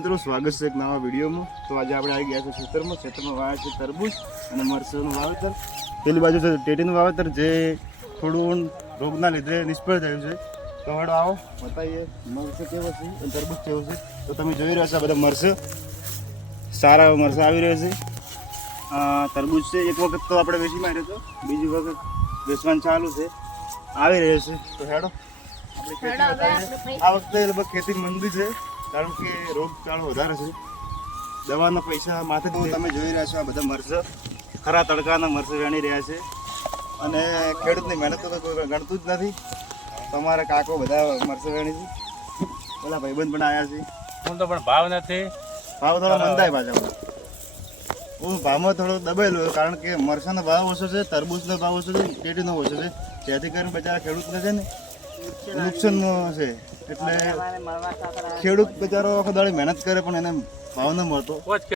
મિત્રો સ્વાગત છે એક નવા વિડીયોમાં. તો આજે આપણે આવી ગયા છે ખેતરમાં વાવ્યા છે તરબૂચ અને મરચાંનું વાવેતર. પેલી બાજુ છે ટેટીનું વાવેતર, જે થોડું રોગના લીધે નિષ્ફળ થયું છે. તો હેડો આવો બતાવીએ મરચાં કેવો છે અને તરબૂચ કેવું છે. તો તમે જોઈ રહ્યા છો બધા મરચાં, સારા એવા મરચાં આવી રહ્યા છે. તરબૂચ છે, એક વખત તો આપણે વેચી માર્યો હતો, બીજી વખત વેચવાનું ચાલુ છે, આવી રહ્યો છે. તો હેડો આપણે ખેતી બતાવીએ. આ વખતે લગભગ ખેતી મંદી છે, કારણ કે રોગચાળો વધારે છે, દવાના પૈસા માથે જ. તમે જોઈ રહ્યા છો આ બધા મરચાં, ખરા તડકાના મરચાં વેણી રહ્યા છે. અને ખેડૂતની મહેનત તો કોઈ ગણતું જ નથી. તમારા કાકો બધા મરચાં વેણી છે, પેલા ભાઈબંધ પણ આવ્યા છે. હું તો પણ ભાવ નથી, ભાવ થોડો મંદાય પાછા. હું ભાવમાં થોડો દબાયેલો, કારણ કે મરચાંનો ભાવ ઓછો છે, તરબૂચનો ભાવ ઓછો છે, ટેટીનો ઓછો છે, જેથી કરીને બચારા ખેડૂતને છે ને નુકસાન છે. એટલે ખેડૂત બચારો આખો દાડી મહેનત કરે પણ એને ભાવ ન મળતો.